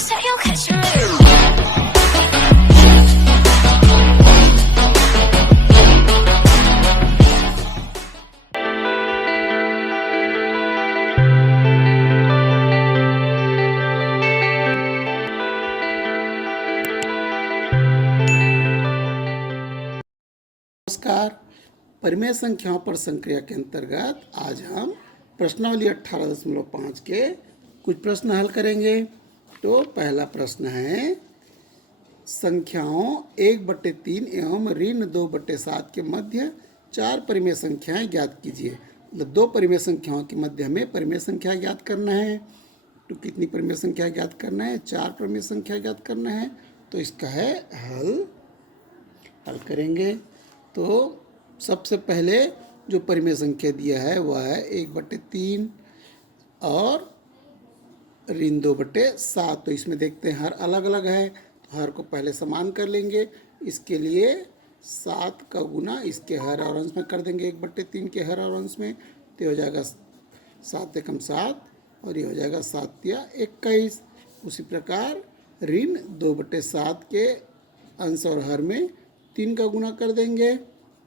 say you'll catch me. नमस्कार। परिमेय संख्याओं पर संक्रिया के अंतर्गत आज हम प्रश्नावली 18.5 के कुछ प्रश्न हल करेंगे। तो पहला प्रश्न है, संख्याओं 1/3 एवं ऋण 2/7 के मध्य 4 परिमेय संख्याएं ज्ञात कीजिए। मतलब 2 परिमेय संख्याओं के मध्य हमें परिमेय संख्या ज्ञात करना है। तो कितनी परिमेय संख्या ज्ञात करना है? 4 परिमेय संख्या ज्ञात करना है। तो इसका है हल करेंगे। तो सबसे पहले जो परिमेय संख्या दिया है वह है 1/3 और ऋण 2/7। तो इसमें देखते हैं हर अलग अलग है, तो हर को पहले समान कर लेंगे। इसके लिए 7 का गुना इसके हर और अंश में कर देंगे 1/3 के हर और अंश में। तो हो जाएगा 7 एकम 7 और ये हो जाएगा 7 या 21। उसी प्रकार ऋण 2/7 के अंश और हर में 3 का गुना कर देंगे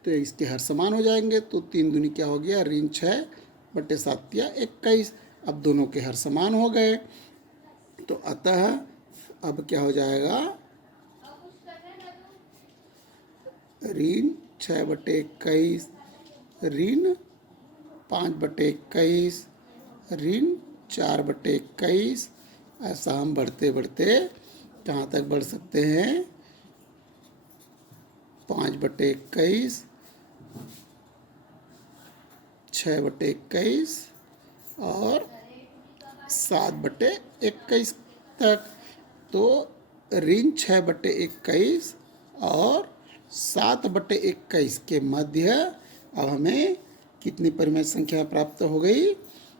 तो इसके हर समान हो जाएंगे। तो 3 दूनी क्या हो गया? ऋण 6/7 या 21। अब दोनों के हर समान हो गए। तो अतः अब क्या हो जाएगा? ऋण 6/21, ऋण 5/21, ऋण 4/21। ऐसा हम बढ़ते बढ़ते कहाँ तक बढ़ सकते हैं? 5/21, 6/21 और 7/21 तक। तो ऋण 6/21 और 7/21 के मध्य अब हमें कितनी परिमेय संख्या प्राप्त हो गई?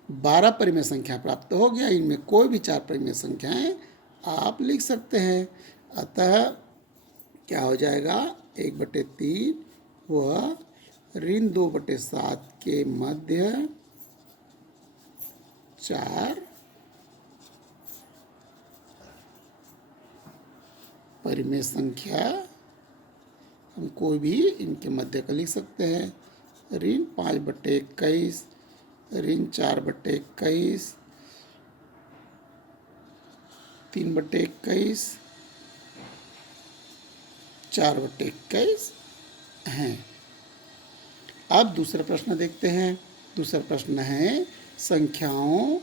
12 परिमेय संख्या प्राप्त हो गया। इनमें कोई भी 4 परिमेय संख्याएं आप लिख सकते हैं। अतः क्या हो जाएगा? 1/3 व ऋण 2/7 के मध्य 4 परिमेय संख्या हम कोई भी इनके मध्य का लिख सकते हैं। ऋण 5/21, ऋण 4/21, 3/21, 4/21 हैं। अब दूसरा प्रश्न देखते हैं। दूसरा प्रश्न है, संख्याओं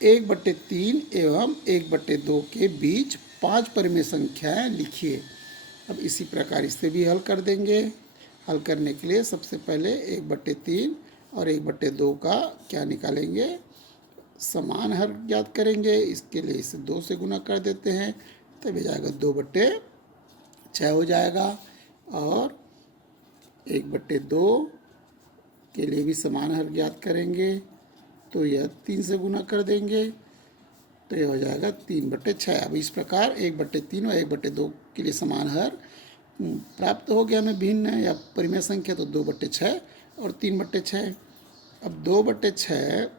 1/3 एवं 1/2 के बीच 5 परिमेय संख्याएं लिखिए। अब इसी प्रकार इससे भी हल कर देंगे। हल करने के लिए सबसे पहले 1/3 और 1/2 का क्या निकालेंगे? समान हर ज्ञात करेंगे। इसके लिए इसे 2 से गुना कर देते हैं, तब हो जाएगा 2/6 हो जाएगा। और 1/2 के लिए भी समान हर ज्ञात करेंगे, तो यह 3 से गुना कर देंगे, तो यह हो जाएगा 3/6। अब इस प्रकार 1/3 और 1/2 के लिए समान हर प्राप्त हो गया हमें भिन्न या परिमेय संख्या। तो 2/6 और 3/6। अब 2/6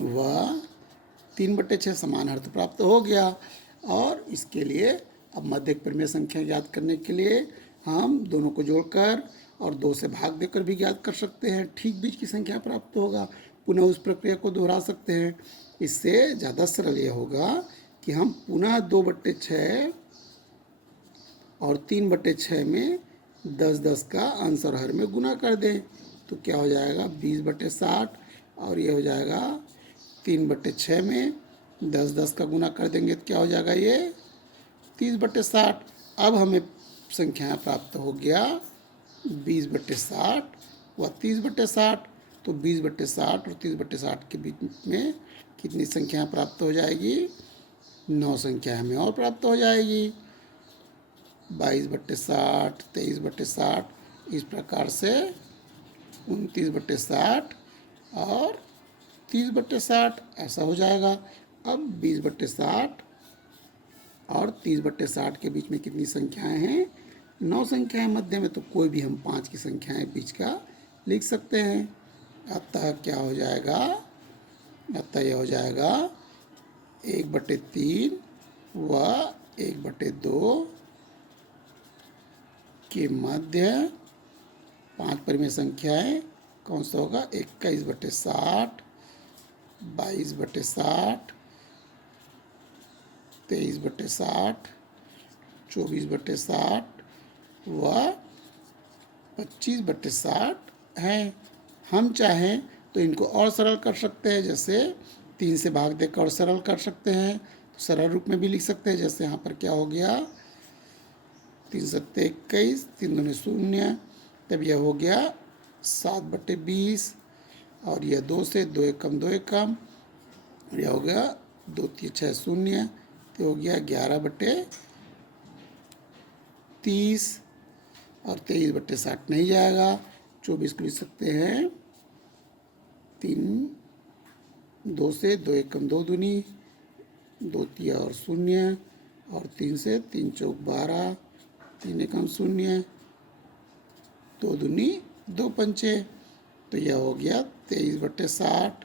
व 3/6 समान हर तो प्राप्त हो गया। और इसके लिए अब मध्य परिमेय संख्या ज्ञात करने के लिए हम दोनों को जोड़कर और 2 से भाग देकर भी ज्ञात कर सकते हैं। ठीक बीच की संख्या प्राप्त होगा। पुनः उस प्रक्रिया को दोहरा सकते हैं। इससे ज़्यादा सरल यह होगा कि हम पुनः 2/6 और 3/6 में 10-10 का अंश और हर में गुना कर दें। तो क्या हो जाएगा? 20/60। और ये हो जाएगा 3/6 में 10-10 का गुना कर देंगे तो क्या हो जाएगा? ये 30/60। अब हमें संख्या प्राप्त हो गया 20/60 व 30/60। तो 20/60 और 30/60 के बीच में कितनी संख्या प्राप्त हो जाएगी? 9 संख्या हमें और प्राप्त हो जाएगी। 22/60, 23/60, इस प्रकार से 29/60 और 30/60 ऐसा हो जाएगा। अब 20/60 और 30/60 के बीच में कितनी संख्याएं हैं? 9 संख्याएं मध्य में। तो कोई भी हम 5 की संख्याएं बीच का लिख सकते हैं। अतः क्या हो जाएगा? अतः यह हो जाएगा 1/3 वह 1/2 के मध्य 5 परिमेय संख्याएं कौन सा होगा? 21/60, 22/60, 23/60, 24/60 व 25/60 हैं। हम चाहें तो इनको और सरल कर सकते हैं, जैसे 3 से भाग देकर और सरल कर सकते हैं, तो सरल रूप में भी लिख सकते हैं। जैसे यहाँ पर क्या हो गया? 3 7 21, 3 दूनी 0, तब यह हो गया 7/20 और यह 2 से 2 एकम 2 एकम, यह हो गया 2 3 6 0, तो हो गया 11/30 और 23/60 नहीं जाएगा। 24 को लिख सकते हैं 3 2 से 2 एकम 2 दूनी, 2 तिया और 0 और 3 से 3 चौक 12, 3 एकम 0, 2 दूनी 2 पंचे, तो यह हो गया 23/60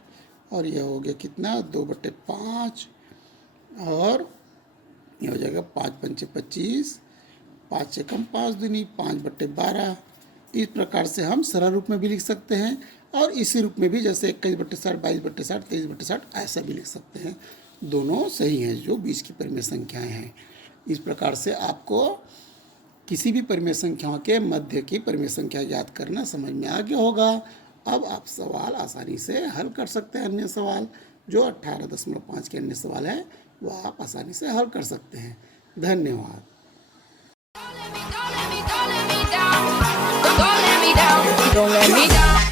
और यह हो गया कितना? 2/5 और यह हो जाएगा 5 पंचे 25, 5 एकम 5 दूनी 5/12। इस प्रकार से हम सरल रूप में भी लिख सकते हैं और इसी रूप में भी, जैसे 21/60, 22/60, 23/60 ऐसा भी लिख सकते हैं। दोनों सही हैं जो बीच की परिमेय संख्याएं हैं। इस प्रकार से आपको किसी भी परिमेय संख्याओं के मध्य की परिमेय संख्या याद करना समझ में आ गया होगा। अब आप सवाल आसानी से हल कर सकते हैं। अन्य सवाल जो 18.5 के अन्य सवाल हैं वह आप आसानी से हल कर सकते हैं। धन्यवाद। Don't let me down.